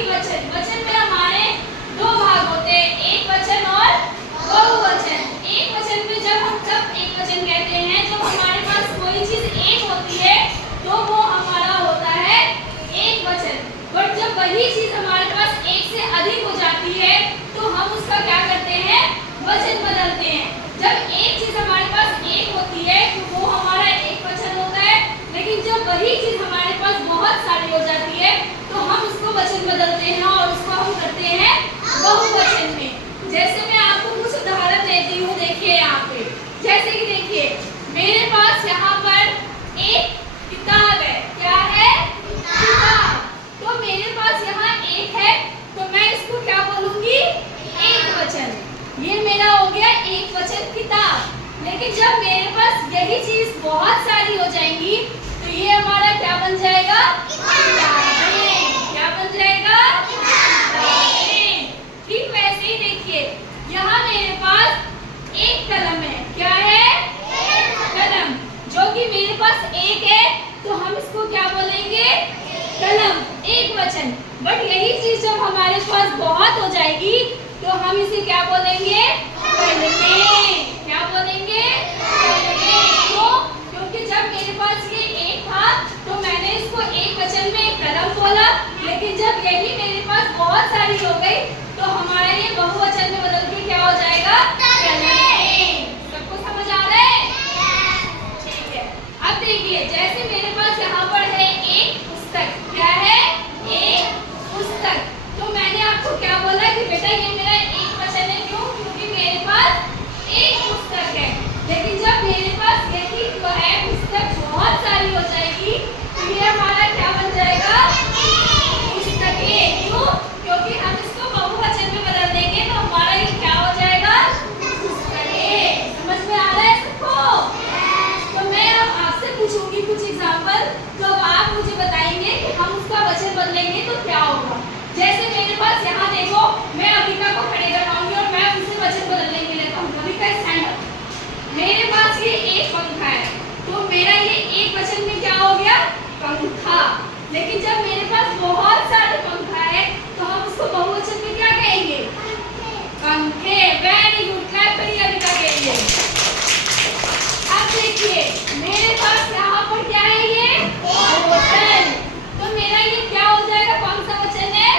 सभी वचन, वचन में हमारे दो भाग होते हैं, एक वचन और बहुवचन। एक वचन में जब हम एक वचन कहते हैं, जब हमारे पास कोई चीज एक होती है तो वो हमारा होता है एक वचन। बट जब वही चीज हमारे पास एक से अधिक हो जाती है तो हम उसका क्या करते हैं, वचन बदलते हैं। जब एक चीज हमारे पास एक होती है तो वो हमारा एक वचन होता है, लेकिन जब वही चीज हमारे पास बहुत सारी हो जाती है तो हम उसको वचन बदलते हैं और उसको हम करते हैं बहुवचन में। जैसे मैं आपको कुछ उदाहरण देती हूँ, देखिए यहाँ पे, जैसे कि देखिए मेरे पास यहाँ पर एक किताब है। क्या है? किताब। तो मेरे पास यहाँ एक है तो मैं इसको क्या बोलूंगी, एक वचन। ये मेरा हो गया एक वचन किताब। लेकिन जब मेरे पास यही चीज बहुत सारी हो जाएंगी तो ये हमारा क्या बन जाएगा, किताबें। क्या बन जाएगा, किताबें। ठीक वैसे ही देखिए यहाँ मेरे पास एक कलम है। क्या है? कलम। जो कि मेरे पास एक है तो हम इसको क्या बोलेंगे, कलम, एक वचन। बट यही चीज जब हमारे पास बहुत हो जाएगी तो हम इसे क्या बोलेंगे, कलमें। क्या बोलेंगे, कलमें। तो क्योंकि जब मेरे पास ये एक था तो मैंने इसको एक वचन में कलम बोला, लेकिन जब यही मेरे पास बहुत सारी हो गई तो हमारा ये बहुवचन में बदल के क्या हो जाएगा, कलमें। सबको समझ आ रहा है? ठीक है। अब देखिए जैसे मेरे पास यहाँ पर है एक पुस्तक। क्या है? एक पुस्तक। तो मैंने आपको क्या बोला कि बेटा ये मेरा एक वचन है। क्यों? क्योंकि मेरे पास एक पुस्तक है। लेकिन जब मेरे पास यही जो है पुस्तक बहुत सारी हो जाएगी तो ये हमारा क्या बन जाएगा, पुस्तकें। क्यों? क्योंकि हम इसको बहुवचन में बदल देंगे तो हमारा ये क्या हो जाएगा, पुस्तकें। समझ में आ रहा है सबको? तो मैं अब आपसे पूछूंगी कुछ एग्जाम्पल, तो आप मुझे बताएंगे कि हम उसका वचन बदलेंगे तो क्या होगा। जैसे मेरे पास यहाँ देखो, मैं अभिका को खड़े करवाऊंगी और मैं उनसे वचन बदलने के लिए कहूँगा, अभिका स्टैंड अप। मेरे पास ये एक पंखा है तो मेरा ये एक वचन में क्या हो गया, पंखा। लेकिन जब मेरे पास बहुत सारे पंखा है तो हम उसको बहुवचन में क्या कहेंगे, पंखे। वेरी गुड, क्लैप करिए अभिका के लिए। अब देखिए मेरे पास यहाँ पर क्या है, ये बोतल। तो मेरा ये क्या हो जाएगा, कौन सा वचन है,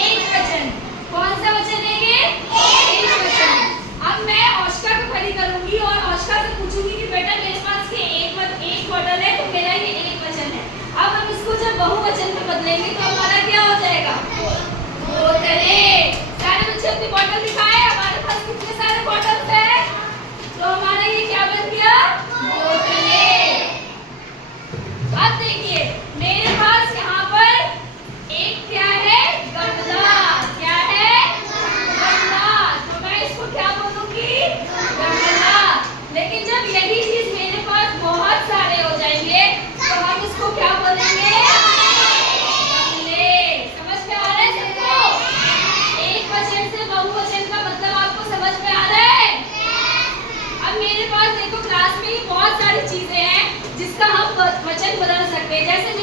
एक वचन। कौन सा वचन है ये, एक वचन। अब मैं औष्का को खड़ी करूंगी और औष्का से पूछूंगी कि बेटा मेरे पास ये एक बोतल है तो मेरा ये एक वचन है। अब हम इसको जब बहुवचन में बदलेंगे तो हमारा क्या हो जाएगा, बोतलें। सारे बच्चे अपनी बोतल दिखाए, हमारे पास कितने सारे बोतल है, तो हमारा ये क्या बन गया, बोतलें। अब देखिए मेरे पास यहाँ पर एक क्या है, गमला। क्या है, गमला। तो मैं इसको क्या बोलूंगी, गमला। लेकिन जब यही चीज मेरे पास बहुत सारे हो जाएंगे तो हम इसको क्या बोलेंगे, गमले। समझ में आ रहा है सबको? एक वचन से बहुवचन का मतलब आपको समझ में आ रहा है? अब मेरे पास देखो क्लास में ही बहुत सारी चीजें हैं जिसका हम वचन बदल सकते हैं। जैसे